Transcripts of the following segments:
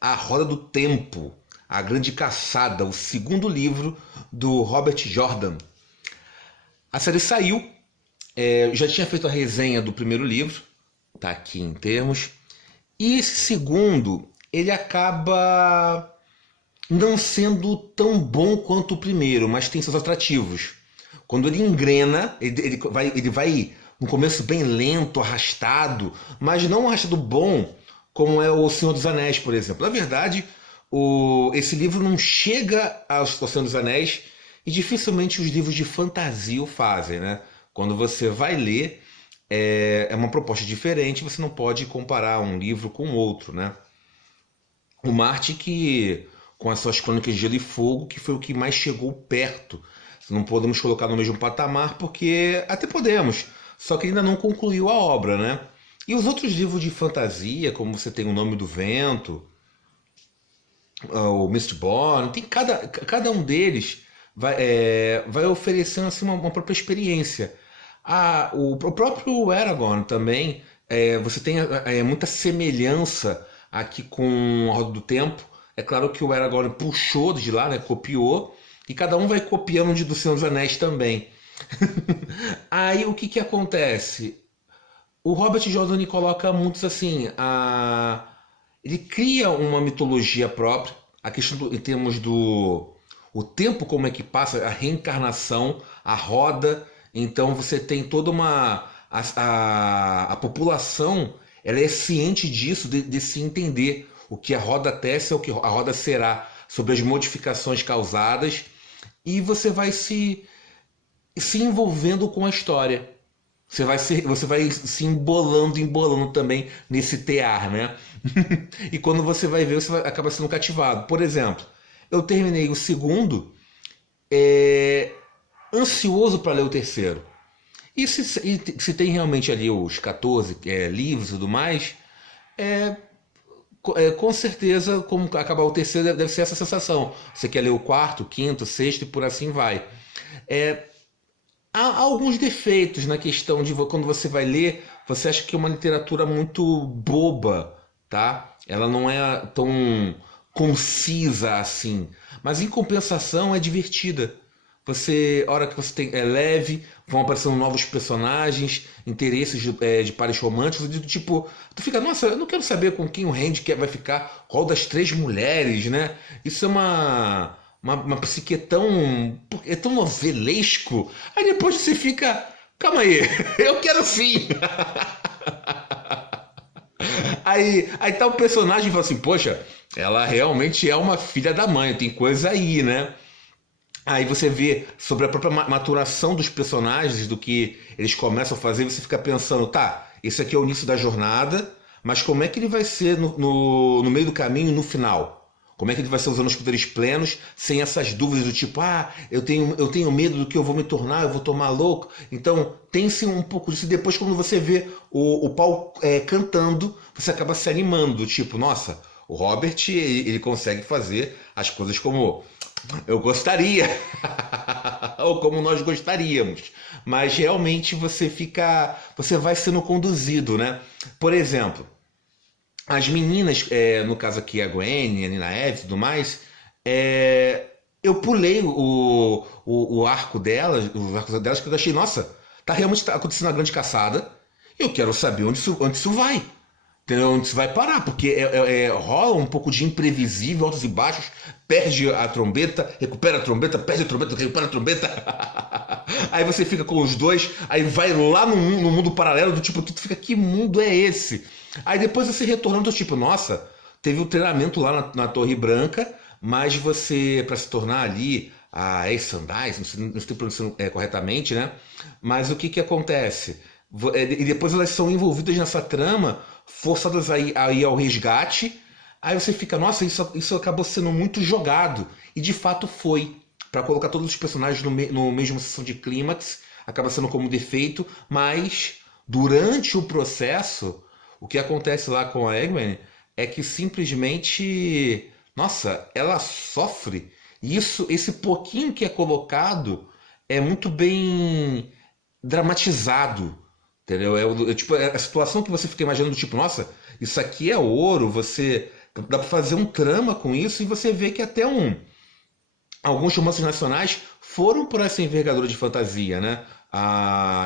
A Roda do Tempo, A Grande Caçada, o segundo livro do Robert Jordan. A série saiu, eu já tinha feito a resenha do primeiro livro, tá aqui em termos, e esse segundo, ele acaba não sendo tão bom quanto o primeiro, mas tem seus atrativos. Quando ele engrena, ele vai no começo bem lento, arrastado, mas não um arrastado bom, como é o Senhor dos Anéis, por exemplo. Na verdade, esse livro não chega ao Senhor dos Anéis e dificilmente os livros de fantasia o fazem, né? Quando você vai ler, é uma proposta diferente, você não pode comparar um livro com outro, né? O Martin, que com as suas Crônicas de Gelo e Fogo, que foi o que mais chegou perto. Não podemos colocar no mesmo patamar, porque até podemos, só que ainda não concluiu a obra, né? E os outros livros de fantasia, como você tem O Nome do Vento, o Mistborn, tem cada um deles vai oferecendo assim, uma própria experiência. O próprio Eragon também, você tem muita semelhança aqui com A Roda do Tempo. É claro que o Eragon puxou de lá, né, copiou, e cada um vai copiando do Senhor dos Anéis também. Aí o que acontece? O Robert Jordan coloca muitos assim, ele cria uma mitologia própria, a questão em termos do o tempo, como é que passa, a reencarnação, a roda. Então você tem toda a população, ela é ciente disso, de se entender o que a roda tece é o que a roda será, sobre as modificações causadas, e você vai se envolvendo com a história. Você vai se embolando também nesse tear, né? E quando você vai ver, você acaba sendo cativado. Por exemplo, eu terminei o segundo, ansioso para ler o terceiro. E se tem realmente ali os 14 livros e tudo mais, com certeza, como acabar o terceiro, deve ser essa sensação. Você quer ler o quarto, quinto, sexto e por assim vai. Há alguns defeitos na questão de quando você vai ler, você acha que é uma literatura muito boba, tá? Ela não é tão concisa assim, mas em compensação é divertida. A hora que você tem, é leve, vão aparecendo novos personagens, interesses de pares românticos, do tipo, tu fica, nossa, eu não quero saber com quem o Randy vai ficar, qual das três mulheres, né? Isso é uma psique é tão novelesco. Aí depois você fica, calma aí, eu quero sim. Aí tá o personagem e fala assim, poxa, ela realmente é uma filha da mãe, tem coisa aí, né? Aí você vê sobre a própria maturação dos personagens, do que eles começam a fazer, você fica pensando, tá, esse aqui é o início da jornada, mas como é que ele vai ser no meio do caminho e no final? Como é que ele vai ser usando os poderes plenos, sem essas dúvidas do tipo, eu tenho medo do que eu vou me tornar, eu vou tomar louco. Então tem sim um pouco disso. E depois, quando você vê o Paul cantando, você acaba se animando, tipo, nossa, o Robert ele consegue fazer as coisas como eu gostaria, ou como nós gostaríamos, mas realmente você vai sendo conduzido, né? Por exemplo, as meninas, no caso aqui a Gwen, a Nina Eve e tudo mais, eu pulei o arco delas, que eu achei, nossa, realmente tá acontecendo a grande caçada, e eu quero saber onde isso vai. Entendeu? Onde você vai parar, porque rola um pouco de imprevisível, altos e baixos, perde a trombeta, recupera a trombeta, perde a trombeta, recupera a trombeta. Aí você fica com os dois, aí vai lá no mundo paralelo, do tipo, tu fica, que mundo é esse? Aí depois você retornando, do tipo, nossa, teve o treinamento lá na Torre Branca, mas você, para se tornar ali a Aes Sedai, não estou pronunciando corretamente, né? Mas o que acontece? E depois elas são envolvidas nessa trama, forçadas a ir ao resgate. Aí você fica, nossa, isso acabou sendo muito jogado. E de fato foi. Para colocar todos os personagens no mesmo sessão de clímax, acaba sendo como defeito, mas durante o processo, o que acontece lá com a Eggman é que simplesmente, nossa, ela sofre. E esse pouquinho que é colocado é muito bem dramatizado. Entendeu? Tipo, a situação que você fica imaginando, tipo, nossa, isso aqui é ouro, você Dá para fazer um trama com isso e você vê que até alguns romances nacionais foram por essa envergadura de fantasia, né?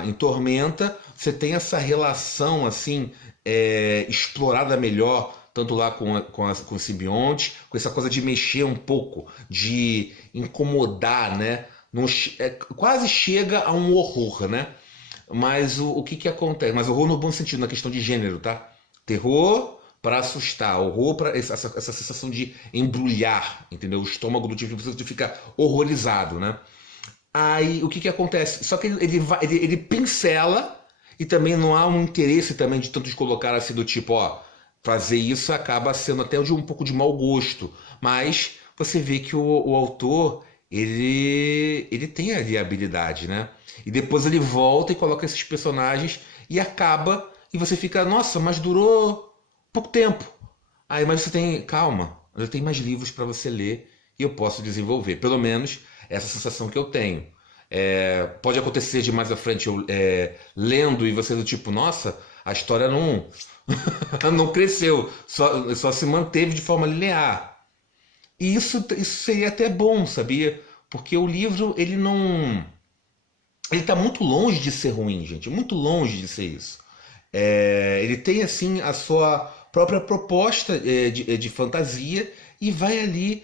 Em Tormenta você tem essa relação assim explorada melhor, tanto lá com o simbionte, com essa coisa de mexer um pouco, de incomodar, né? Não, quase chega a um horror, né? Mas o que acontece? Mas horror no bom sentido, na questão de gênero, tá? Terror para assustar, horror para essa sensação de embrulhar, entendeu? O estômago do tipo de ficar horrorizado, né? Aí o que acontece? Só que ele pincela e também não há um interesse também de tanto de colocar assim do tipo, ó, fazer isso acaba sendo até de um pouco de mau gosto, mas você vê que o autor ele tem ali a habilidade, né? E depois ele volta e coloca esses personagens e acaba e você fica, nossa, mas durou pouco tempo. Aí, mas você tem, calma, eu tenho mais livros para você ler e eu posso desenvolver. Pelo menos essa sensação que eu tenho. Pode acontecer de mais à frente eu lendo e você do tipo, nossa, a história não não cresceu, só se manteve de forma linear. E isso seria até bom, sabia? Porque o livro, ele não... Ele está muito longe de ser ruim, gente. Muito longe de ser isso. Ele tem, assim, a sua própria proposta de fantasia e vai ali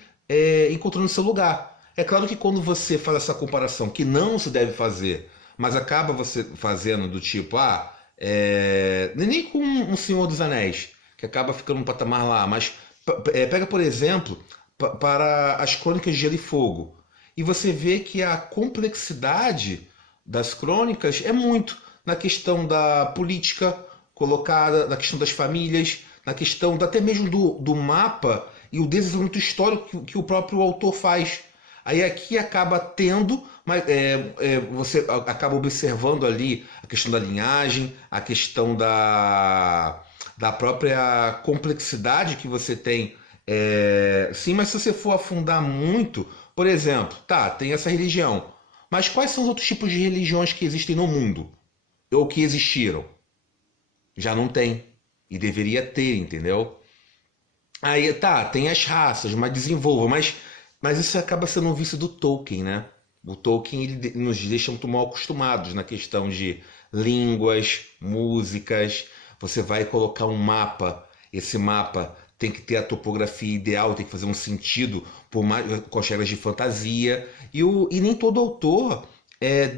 encontrando seu lugar. É claro que quando você faz essa comparação, que não se deve fazer, mas acaba você fazendo do tipo, nem com um Senhor dos Anéis, que acaba ficando um patamar lá, mas pega, por exemplo, para as Crônicas de Gelo e Fogo. E você vê que a complexidade das crônicas é muito na questão da política colocada, na questão das famílias, na questão até mesmo do mapa e o desenvolvimento histórico que o próprio autor faz. Aí aqui acaba tendo, mas você acaba observando ali a questão da linhagem, a questão da própria complexidade que você tem. Sim, mas se você for afundar muito, por exemplo, tem essa religião, mas quais são os outros tipos de religiões que existem no mundo? Ou que existiram? Já não tem. E deveria ter, entendeu? Aí, tem as raças, mas desenvolva. Mas isso acaba sendo um vício do Tolkien, né? O Tolkien ele nos deixa muito mal acostumados na questão de línguas, músicas. Você vai colocar um mapa, esse mapa tem que ter a topografia ideal, tem que fazer um sentido com as regras de fantasia. E nem todo autor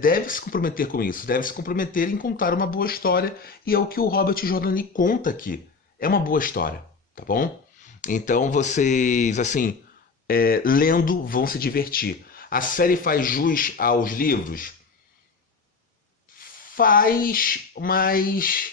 deve se comprometer com isso, deve se comprometer em contar uma boa história, e é o que o Robert Jordan conta aqui. É uma boa história, tá bom? Então vocês, assim, lendo vão se divertir. A série faz jus aos livros? Faz, mas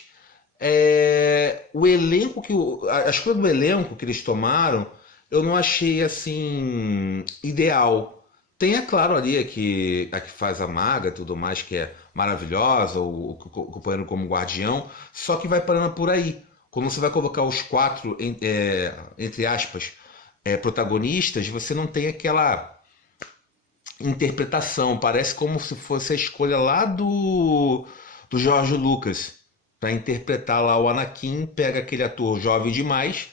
o elenco a escolha do elenco que eles tomaram, eu não achei assim ideal. Tem, é claro, ali a que faz a maga e tudo mais, que é maravilhosa, o companheiro como guardião, só que vai parando por aí. Quando você vai colocar os quatro, entre aspas, protagonistas, você não tem aquela interpretação. Parece como se fosse a escolha lá do George Lucas para interpretar lá o Anakin. Pega aquele ator jovem demais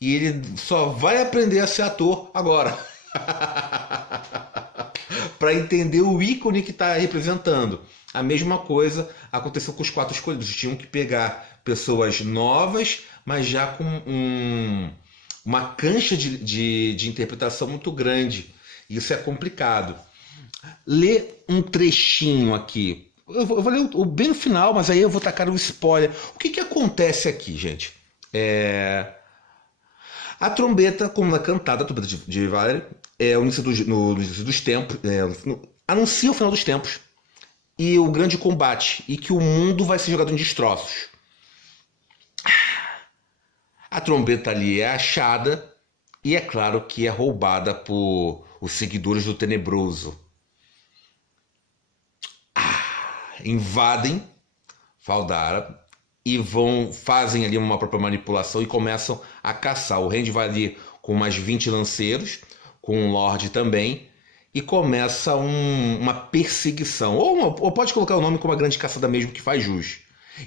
e ele só vai aprender a ser ator agora. Para entender o ícone que está representando. A mesma coisa aconteceu com os quatro escolhidos. Tinham que pegar pessoas novas, mas já com uma cancha de interpretação muito grande. Isso é complicado. Lê um trechinho aqui. Eu vou ler bem no final, mas aí eu vou tacar um spoiler. O que acontece aqui, gente? A trombeta, como na cantada, a trombeta de Valerie, no início dos tempos, anuncia o final dos tempos e o grande combate, e que o mundo vai ser jogado em destroços. A trombeta ali é achada e é claro que é roubada por os seguidores do Tenebroso. Invadem Valdara e fazem ali uma própria manipulação e começam a caçar. O Randy vai ali com mais 20 lanceiros, com um Lorde também, e começa uma perseguição. Ou pode colocar o nome como a Grande Caçada mesmo, que faz jus.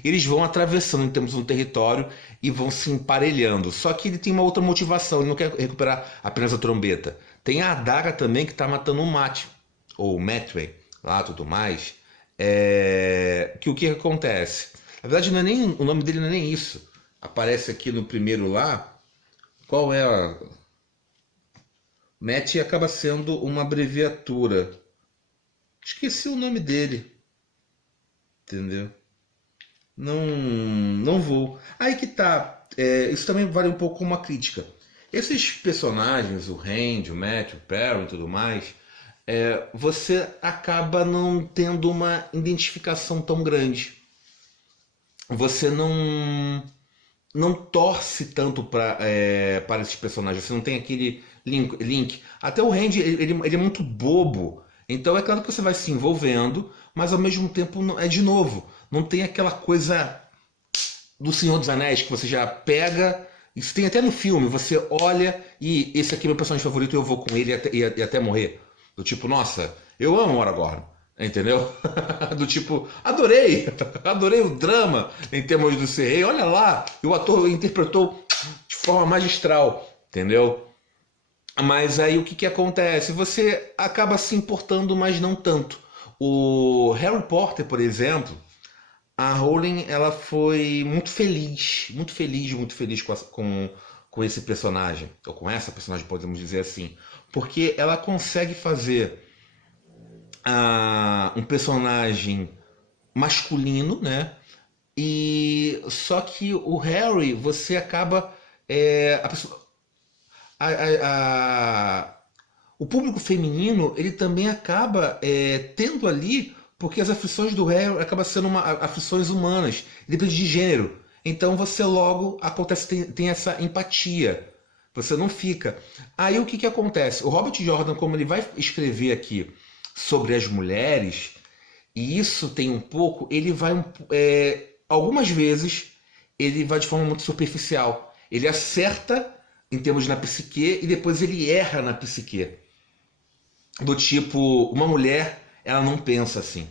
Eles vão atravessando em termos de um território e vão se emparelhando. Só que ele tem uma outra motivação, ele não quer recuperar apenas a trombeta. Tem a adaga também que está matando o Mate, ou o Matway, lá tudo mais. Que o que acontece? Na verdade, não é nem, o nome dele não é nem isso. Aparece aqui no primeiro lá. Qual é a... Matt acaba sendo uma abreviatura. Esqueci o nome dele. Entendeu? Não vou. Aí que tá. Isso também vale um pouco como uma crítica. Esses personagens, o Randy, o Matt, o Perry e tudo mais, você acaba não tendo uma identificação tão grande. Você não torce tanto para esses personagens. Você não tem aquele link. Até o Randy, ele é muito bobo. Então é claro que você vai se envolvendo, mas ao mesmo tempo, de novo, não tem aquela coisa do Senhor dos Anéis que você já pega. Isso tem até no filme. Você olha e esse aqui é meu personagem favorito e eu vou com ele e até morrer. Do tipo, nossa, eu amo o Aragorn. Entendeu? Do tipo, adorei o drama em termos do ser rei. Olha lá, e o ator interpretou de forma magistral, entendeu? Mas aí o que acontece? Você acaba se importando, mas não tanto. O Harry Potter, por exemplo, a Rowling ela foi muito feliz com esse personagem, ou com essa personagem, podemos dizer assim, porque ela consegue fazer um personagem masculino, né? E só que o Harry, você acaba o público feminino ele também acaba tendo ali, porque as aflições do Harry acabam sendo aflições humanas, depende de gênero. Então você logo tem essa empatia. Você não fica. Aí o que acontece? O Robert Jordan, como ele vai escrever aqui sobre as mulheres, e isso tem um pouco, ele vai algumas vezes ele vai de forma muito superficial. Ele acerta em termos na psique e depois ele erra na psique. Do tipo, uma mulher, ela não pensa assim.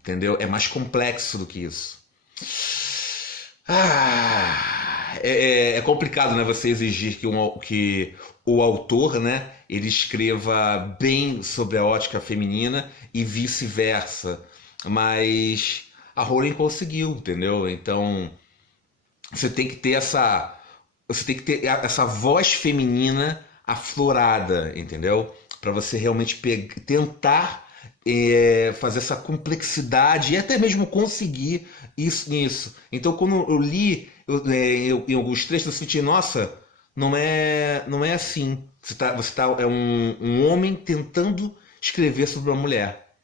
Entendeu? É mais complexo do que isso. É complicado, né? Você exigir que o autor, né, ele escreva bem sobre a ótica feminina e vice-versa. Mas a Rowling conseguiu, entendeu? Então você tem que ter essa voz feminina aflorada, entendeu? Para você realmente tentar fazer essa complexidade e até mesmo conseguir isso nisso. Então, quando eu li em alguns trechos, eu senti, nossa, não é assim. É um homem tentando escrever sobre uma mulher.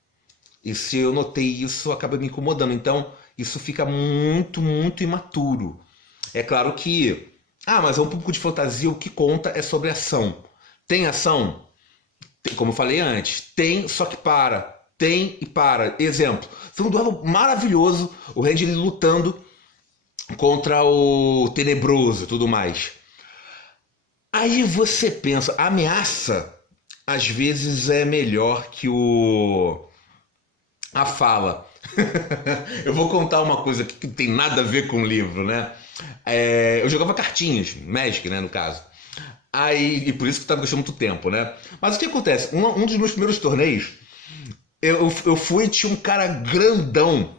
E se eu notei isso, acaba me incomodando. Então, isso fica muito, muito imaturo. É claro que mas é um público de fantasia, o que conta é sobre ação. Tem ação? Como eu falei antes, tem, só que para. Tem e para. Exemplo, foi um duelo maravilhoso, o Randy lutando contra o Tenebroso e tudo mais. Aí você pensa, a ameaça às vezes é melhor que a fala. Eu vou contar uma coisa que tem nada a ver com o livro, né? Eu jogava cartinhas, Magic, né, no caso. E por isso que estava gastando muito tempo, né? Mas o que acontece? Um dos meus primeiros torneios, eu fui e tinha um cara grandão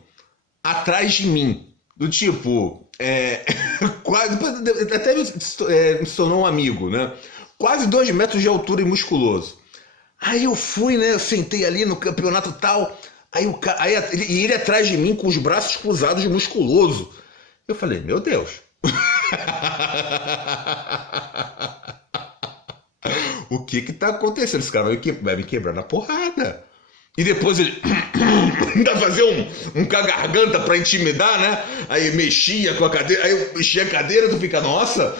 atrás de mim. Do tipo, quase, até me tornou um amigo, né? Quase 2 metros de altura e musculoso. Aí eu fui, né? Eu sentei ali no campeonato tal. E ele atrás de mim com os braços cruzados, musculoso. Eu falei, meu Deus. O que tá acontecendo? Esse cara vai me quebrar na porrada. E depois ele ainda fazia um com a garganta pra intimidar, né? Aí mexia com a cadeira, aí eu mexia a cadeira, tu fica, nossa.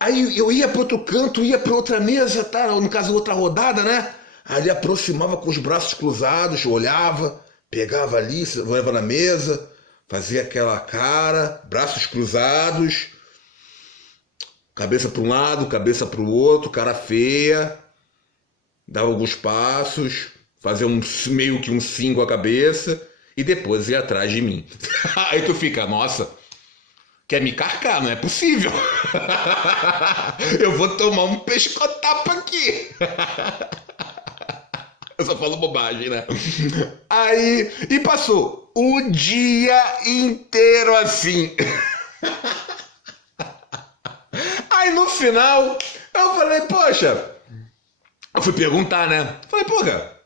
Aí eu ia pro outro canto, ia pra outra mesa, tá? No caso, outra rodada, né? Aí ele aproximava com os braços cruzados, olhava, pegava ali, levava na mesa, fazia aquela cara, braços cruzados, cabeça para um lado, cabeça para o outro, cara feia, dava alguns passos, fazia meio que um sim com a cabeça e depois ir atrás de mim. Aí tu fica, nossa, quer me carcar, não é possível. Eu vou tomar um pescotapa aqui. Eu só falo bobagem, né? Aí, e passou o dia inteiro assim. Aí no final, eu falei, poxa, eu fui perguntar, né? Falei, pô, cara,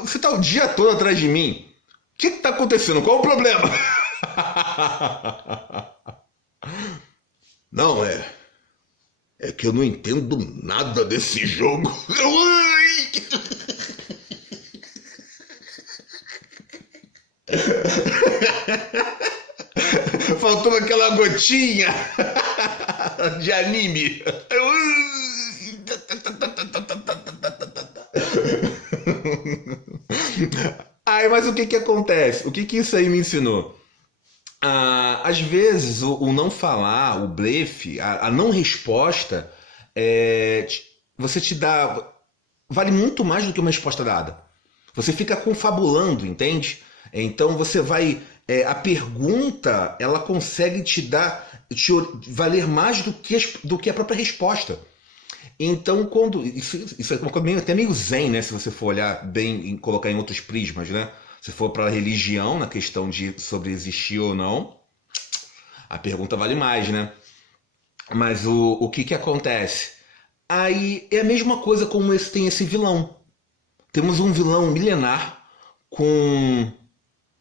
você tá o dia todo atrás de mim. O que tá acontecendo? Qual o problema? Não, é que eu não entendo nada desse jogo. Faltou aquela gotinha de anime. Ai, mas o que que acontece? O que que isso aí me ensinou? Às vezes o não falar, o blefe, a não resposta, você te dá. Vale muito mais do que uma resposta dada. Você fica confabulando, entende? Então você vai. A pergunta ela consegue valer mais do que a própria resposta. Então, quando. Isso é uma coisa até meio zen, né? Se você for olhar bem e colocar em outros prismas, né? Se for para a religião, na questão de sobre existir ou não, a pergunta vale mais, né? Mas o que acontece? Aí é a mesma coisa como tem esse vilão. Temos um vilão milenar com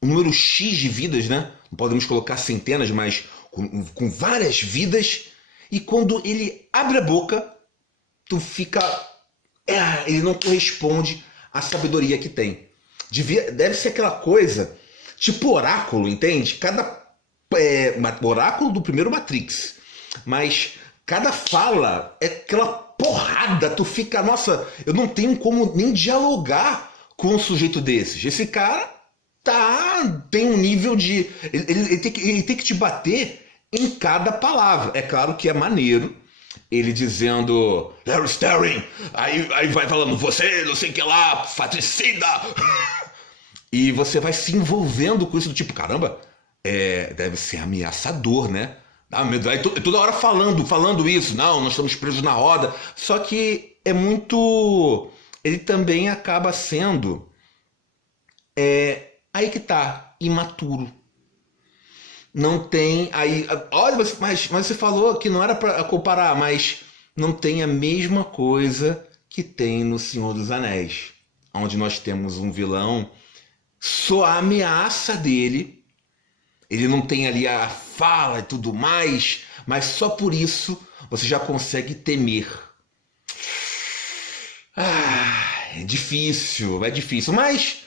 um número X de vidas, né? Não podemos colocar centenas, mas com várias vidas. E quando ele abre a boca, tu fica... ele não corresponde à sabedoria que tem. Deve ser aquela coisa, tipo oráculo, entende? Cada oráculo do primeiro Matrix. Mas cada fala é aquela porrada, tu fica... Nossa, eu não tenho como nem dialogar com um sujeito desses. Esse cara tem um nível de... Ele tem que te bater em cada palavra. É claro que é maneiro ele dizendo Larry Sterling, aí vai falando você, não sei o que lá, patricida. E você vai se envolvendo com isso do tipo, caramba, deve ser ameaçador, né? Dá medo. Aí toda hora falando isso, não, nós estamos presos na roda. Só que é muito... Ele também acaba sendo... Aí que tá, imaturo. Não tem... Aí, olha, mas você falou que não era para comparar, mas não tem a mesma coisa que tem no Senhor dos Anéis. Onde nós temos um vilão, só a ameaça dele, ele não tem ali a fala e tudo mais, mas só por isso você já consegue temer. É difícil, mas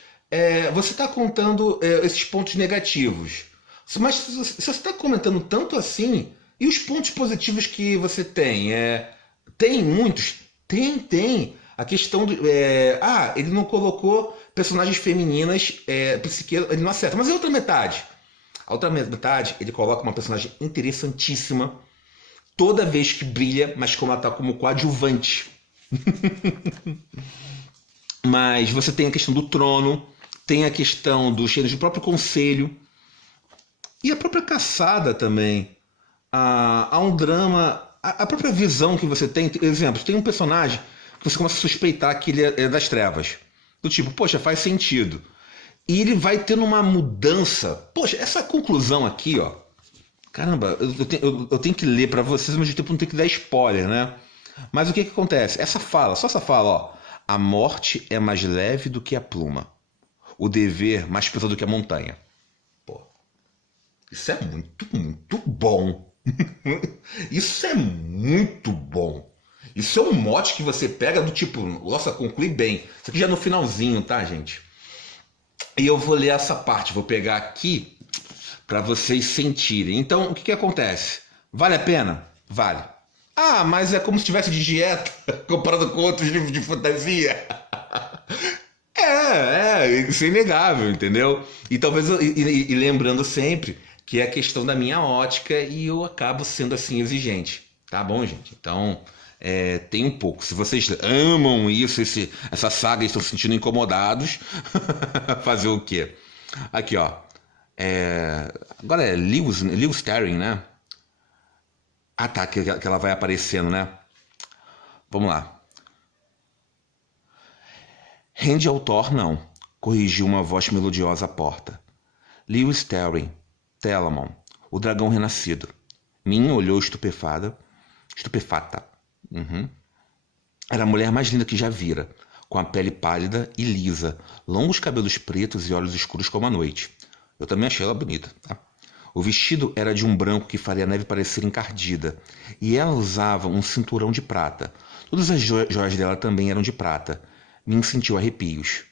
você está contando esses pontos negativos. Mas se você está comentando tanto assim, e os pontos positivos que você tem? Tem muitos? Tem. A questão do... ele não colocou personagens femininas, ele não acerta. Mas e a outra metade? A outra metade, ele coloca uma personagem interessantíssima, toda vez que brilha, mas como ela está como coadjuvante. Mas você tem a questão do trono, tem a questão dos cheiros do próprio conselho, e a própria caçada também. Há um drama, a própria visão que você tem. Exemplo, tem um personagem que você começa a suspeitar que ele é das trevas. Do tipo, poxa, faz sentido. E ele vai tendo uma mudança. Poxa, essa conclusão aqui, ó. Caramba, eu tenho que ler para vocês, mas ao mesmo tempo não tenho que dar spoiler, né? Mas o que acontece? Só essa fala, ó. A morte é mais leve do que a pluma. O dever mais pesado do que a montanha. Pô, isso é muito, muito bom. Isso é muito bom. Isso é um mote que você pega do tipo, nossa, conclui bem. Isso aqui já no finalzinho, tá, gente? E eu vou ler essa parte, vou pegar aqui para vocês sentirem. Então, o que acontece? Vale a pena? Vale. Ah, mas é como se estivesse de dieta, comparado com outros livros de fantasia. Isso é inegável, entendeu? E talvez, e lembrando sempre que é a questão da minha ótica e eu acabo sendo assim exigente. Tá bom, gente? Então... tem um pouco. Se vocês amam isso, essa saga e estão se sentindo incomodados, fazer o quê? Aqui, ó. Agora é Lewis Terry, né? Ah, tá, que ela vai aparecendo, né? Vamos lá. Rende ao Thor, não. Corrigiu uma voz melodiosa à porta. Lewis Terry, Telamon, o dragão renascido. Min olhou estupefata. Uhum. Era a mulher mais linda que já vira, com a pele pálida e lisa, longos cabelos pretos e olhos escuros como a noite. Eu também achei ela bonita, tá? O vestido era de um branco que faria a neve parecer encardida, e ela usava um cinturão de prata. Todas as joias dela também eram de prata. Min sentiu arrepios.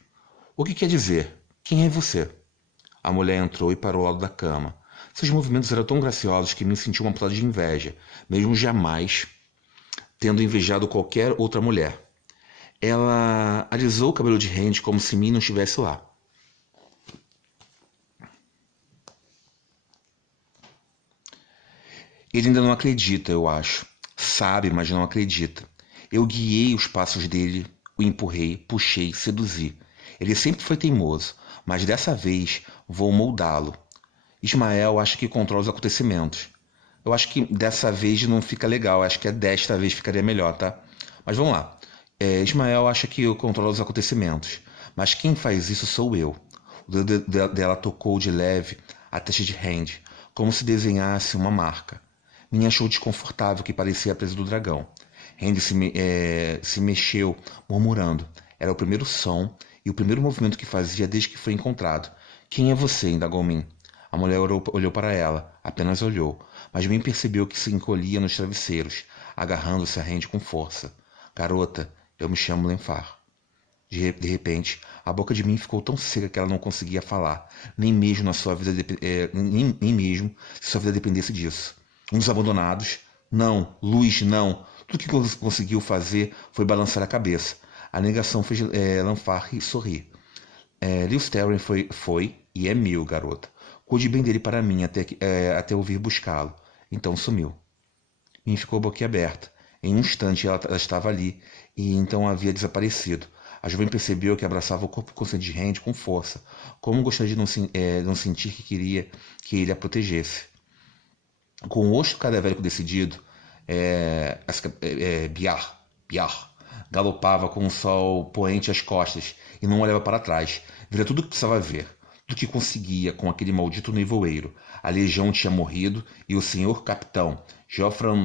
O que quer dizer? Quem é você? A mulher entrou e parou ao lado da cama. Seus movimentos eram tão graciosos que Min sentiu uma pitada de inveja, mesmo jamais tendo invejado qualquer outra mulher. Ela alisou o cabelo de Randy como se Min não estivesse lá. Ele ainda não acredita, eu acho. Sabe, mas não acredita. Eu guiei os passos dele, o empurrei, puxei, seduzi. Ele sempre foi teimoso, mas dessa vez vou moldá-lo. Ismael acha que controla os acontecimentos. Eu acho que dessa vez não fica legal, acho que desta vez ficaria melhor, tá? Mas vamos lá. Ismael acha que eu controlo os acontecimentos, mas quem faz isso sou eu. O dedo dela tocou de leve a testa de Randy, como se desenhasse uma marca. Me achou desconfortável que parecia a presa do dragão. Randy se mexeu, murmurando. Era o primeiro som e o primeiro movimento que fazia desde que foi encontrado. Quem é você? Indagou Min. A mulher olhou para ela, apenas olhou, mas Min percebeu que se encolhia nos travesseiros, agarrando-se a Randy com força. Garota, eu me chamo Lenfar. De repente, a boca de Min ficou tão seca que ela não conseguia falar, nem mesmo nem mesmo se sua vida dependesse disso. Um dos abandonados? Não, Luz, não. Tudo que conseguiu fazer foi balançar a cabeça. A negação fez Lenfar sorrir. Lewis Terry foi e é meu, garota. Cuide bem dele para mim até eu vir buscá-lo. Então sumiu. Min ficou boquiaberta. Em um instante ela estava ali e então havia desaparecido. A jovem percebeu que abraçava o corpo consciente de Randy com força, como gostaria de não sentir que queria que ele a protegesse. Com o rosto cadavérico decidido, Biar galopava com o sol poente às costas e não olhava para trás. Vira tudo o que precisava ver, tudo que conseguia com aquele maldito nevoeiro. A legião tinha morrido e o senhor capitão Geoffrey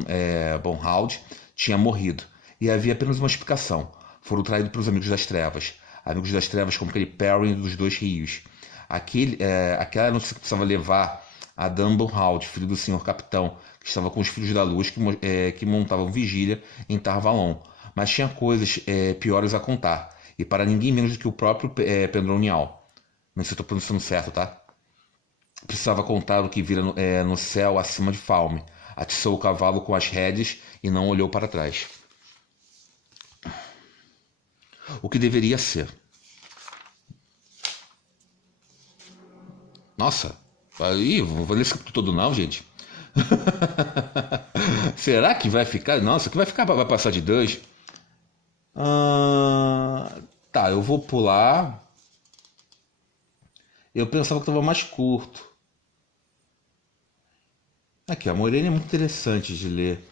Bonhald tinha morrido. E havia apenas uma explicação. Foram traídos pelos amigos das trevas. Amigos das trevas como aquele Perry dos Dois Rios. Aquela notícia que precisava levar a Dan Bonhald, filho do senhor capitão, que estava com os filhos da luz que montavam vigília em Tarvalon. Mas tinha coisas piores a contar, e para ninguém menos do que o próprio Pendronial. Não sei se estou pronunciando certo, tá? Precisava contar o que vira no céu acima de Falme. Atiçou o cavalo com as rédeas e não olhou para trás. O que deveria ser. Nossa, aí, vou ler esse todo não, gente. Será que vai ficar? Nossa, que vai ficar, vai passar de 2? Tá, eu vou pular. Eu pensava que estava mais curto. Aqui, a Morena é muito interessante de ler.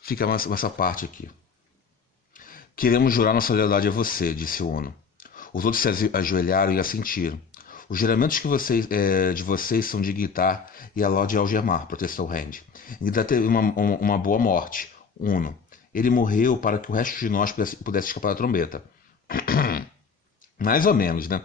Fica essa parte aqui. Queremos jurar nossa lealdade a você, disse o Uno. Os outros se ajoelharam e assentiram. Os juramentos de vocês são de Guitar e a Lorde Algemar, protestou Randy. Guitar teve uma boa morte, Uno. Ele morreu para que o resto de nós pudesse escapar da trombeta. Mais ou menos, né?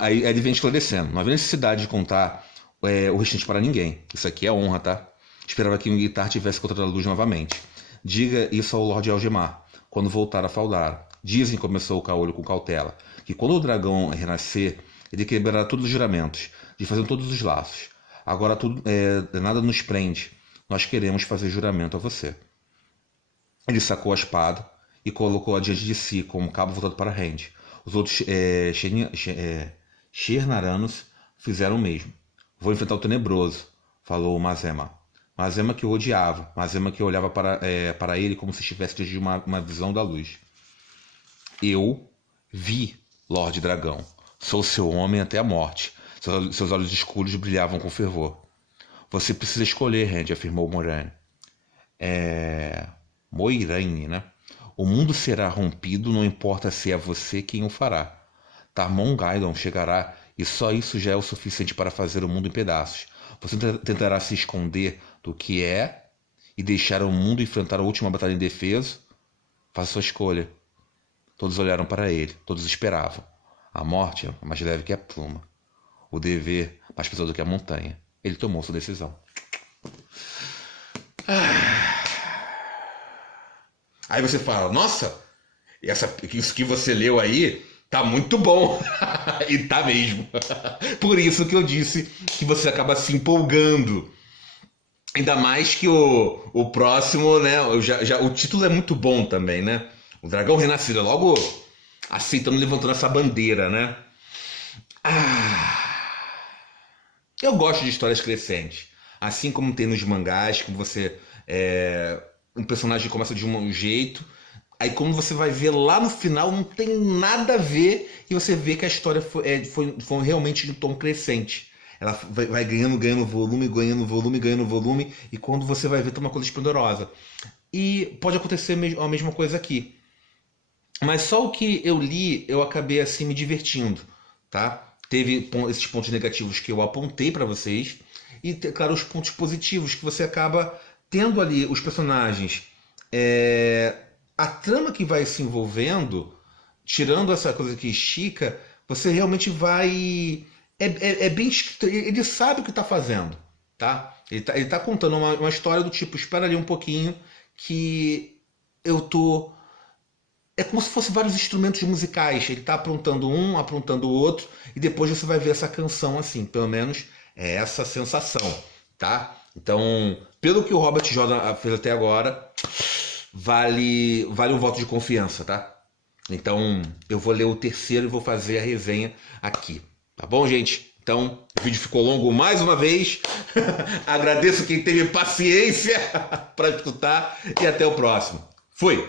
Aí ele vem esclarecendo. Não havia necessidade de contar o restante para ninguém. Isso aqui é honra, tá? Esperava que o Guitar tivesse controlado a luz novamente. Diga isso ao Lorde Algemar, quando voltar a Faldar. Dizem, começou o Caolho com cautela, que quando o dragão renascer, ele quebrará todos os juramentos, desfazendo todos os laços. Agora nada nos prende. Nós queremos fazer juramento a você. Ele sacou a espada e colocou-a diante de si, com o cabo voltado para Randy. Os outros Shirnaranos fizeram o mesmo. Vou enfrentar o Tenebroso, falou Mazema. uma Zema que eu odiava, uma Zema que eu olhava para ele como se estivesse diante de uma visão da luz. Eu vi Lorde Dragão. Sou seu homem até a morte. Seus olhos escuros brilhavam com fervor. Você precisa escolher, Randy, afirmou Moiraine. Moiraine, né? O mundo será rompido, não importa se é você quem o fará. Tarmon-Gai'don chegará e só isso já é o suficiente para fazer o mundo em pedaços. Você tentará se esconder do que é e deixar o mundo enfrentar a última batalha indefeso? Faça sua escolha. Todos olharam para ele, todos esperavam. A morte é mais leve que a pluma. O dever mais pesado do que a montanha. Ele tomou sua decisão. Aí você fala, nossa, isso que você leu aí tá muito bom. E tá mesmo. Por isso que eu disse que você acaba se empolgando. Ainda mais que o próximo, né? O título é muito bom também, né? O Dragão Renascido, logo aceitando, levantando essa bandeira, né? Eu gosto de histórias crescentes. Assim como tem nos mangás, que você... um personagem começa de um jeito, aí quando você vai ver lá no final, não tem nada a ver, e você vê que a história foi realmente de um tom crescente. Ela vai ganhando volume, e quando você vai ver, tá uma coisa esplendorosa. E pode acontecer a mesma coisa aqui. Mas só o que eu li, eu acabei assim me divertindo, tá? Teve esses pontos negativos que eu apontei para vocês, e claro, os pontos positivos que você acaba tendo ali os personagens, a trama que vai se envolvendo, tirando essa coisa que estica, você realmente vai... É bem escrito, ele sabe o que está fazendo, tá? Ele tá contando uma história do tipo, espera ali um pouquinho, que eu tô... É como se fossem vários instrumentos musicais. Ele está aprontando um, aprontando o outro, e depois você vai ver essa canção assim. Pelo menos é essa sensação, tá? Então, pelo que o Robert Jordan fez até agora, vale um voto de confiança, tá? Então, eu vou ler o terceiro e vou fazer a resenha aqui. Tá bom, gente? Então, o vídeo ficou longo mais uma vez. Agradeço quem teve paciência para escutar e até o próximo. Fui!